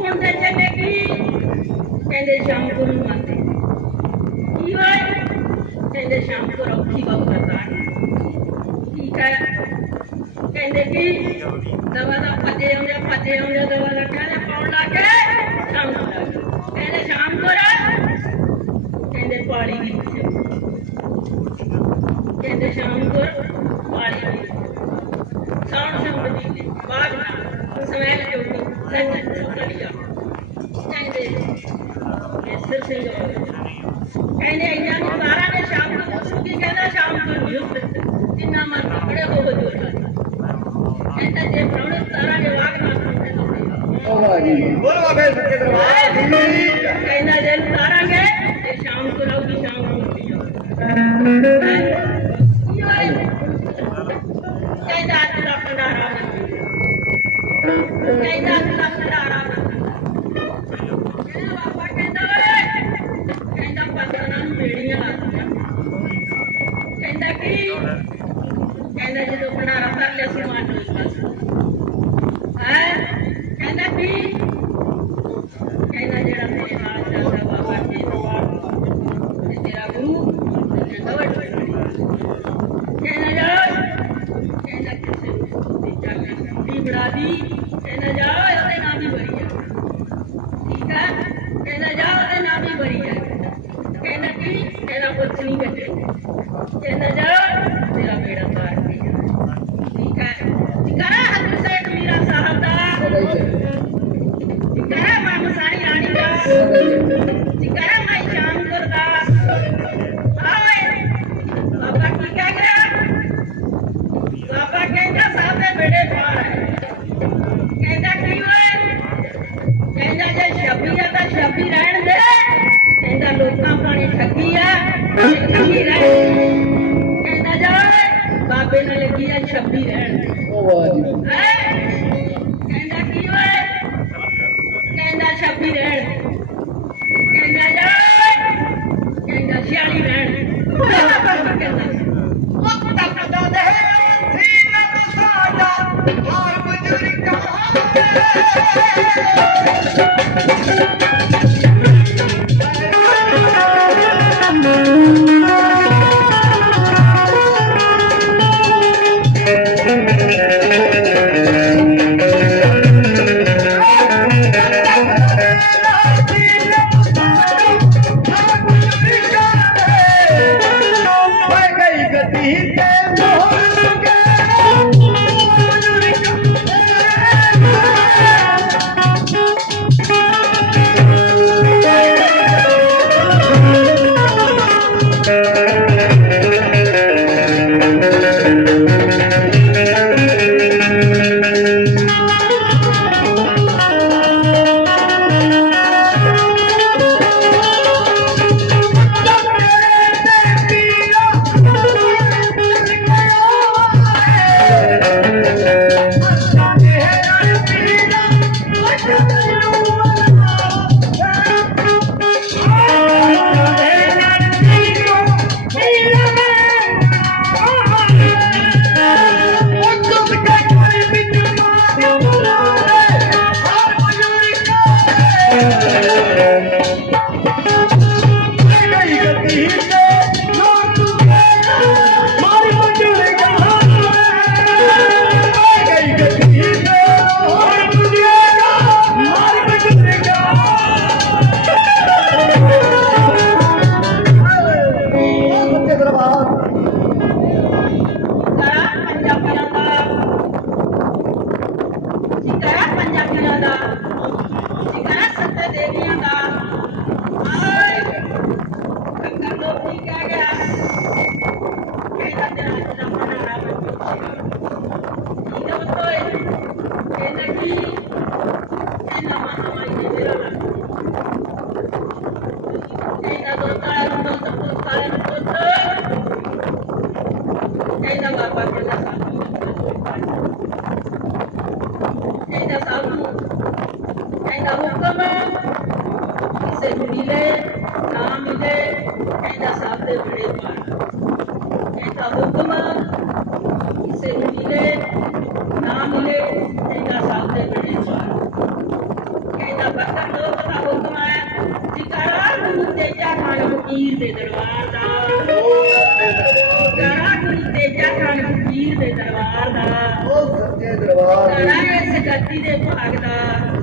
Foundation degree and a Shankuru Mate. Even and a Shankuru Kiba Katan. Ika and a key. The one of Padeum, the Padeum, the one of Kalapola, Shankura. And a Shankura and a party with And a Shankura party with Sound somebody, Bhagwan. ਸਵੈਲ ਜੋਤੀ ਸੱਜਣ ਚੋਕੜੀਆ ਕਹਿੰਦੇ ਮੈਸਰ ਸਿੰਘ ਕਹਿੰਦੇ ਇਹਨਾਂ ਨੂੰ ਸਾਰਾ ਨੇ ਸ਼ਾਮ ਨੂੰ ਪੁੱਛੂ ਕੀ ਕਹਿੰਦਾ ਸ਼ਾਮ ਨੂੰ ਨਿਯੁਕਤ ਜਿੰਨਾ ਮਰ ਕਪੜੇ ਹੋ ਹੋ ਜੋ। ਕਹਿੰਦਾ ਜੇ ਪ੍ਰਾਣ ਸਾਰਾ ਜਵਾਗ ਨਾ ਸੁਣਦੇ ਤਾਂ ਵਾਹ ਜੀ ਬੋਲੋ ਬੇ ਸੱਚੇ ਦਰਬਾਰ। ਕਹਿੰਦਾ ਅੱਜ ਦਾ ਕਹਿੰਦਾ ਬਾਬਾ ਕਹਿੰਦਾ ਓਏ ਕਹਿੰਦਾ ਪਤਨਾ ਨੂੰ ਬੇੜੀਆਂ ਲੱਗਦੀਆਂ ਕਹਿੰਦਾ ਕੀ ਕਹਿੰਦਾ ਜਦੋਂ ਭੰਡਾਰਾ ਕਰ ਲਿਆ ਸੀ ਮਾਨ ਨੂੰ ਹੈ ਕਹਿੰਦਾ ਕੀ ਕਹਿੰਦਾ ਜਿਹੜਾ ਮੇਰੇ ਨਾਲ ਚੱਲਦਾ ਬਾਬਾ ਜੀ ਤੇ ਤੇਰਾ ਗੁਰੂ ਕਹਿੰਦਾ ਕਹਿੰਦਾ ਜਾ ਕਹਿੰਦਾ ਕਿਸੇ ਦੀ ਚੱਲ ਦੀ ਬੜਾ ਦੀ ये नज़र तेरा बेड़ा मार दिया ठीक साहब का ठीक है रानी का ਬਾਬੇ ਨਾਲ ਲੱਗੀ ਆ ਛੱਬੀ ਰਹਿਣ ਦੇ ਹੈਂ? ਕਹਿੰਦਾ ਕੀ ਹੋਇਆ ਕਹਿੰਦਾ ਛੱਬੀ ਰਹਿਣ ਦੇ ਕਹਿੰਦਾ ਜਾ ਕਹਿੰਦਾ ਛਿਆਲੀ ਰਹਿਣ ਦੇ ਬਾਬਾ ਕਹਿੰਦਾ ਮਾਰੀ Naenda Kamu, naenda Mukama, Kisejulile, Naamile, naenda Safe Vilema, naenda Mukama, Kisejulile, Naamile, naenda Safe Vilema, naenda Bakando, Mukama, Tikaramu, Tejana, Yuki, Zedarwa. ਫਕੀਰ ਦੇ ਦਰਬਾਰ ਦਾ। ਉਹ ਸੱਚੇ ਦਰਬਾਰ ਕਰਾ ਇਸ ਗੱਦੀ ਦੇ ਭਾਗ ਦਾ।